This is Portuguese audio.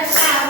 Essa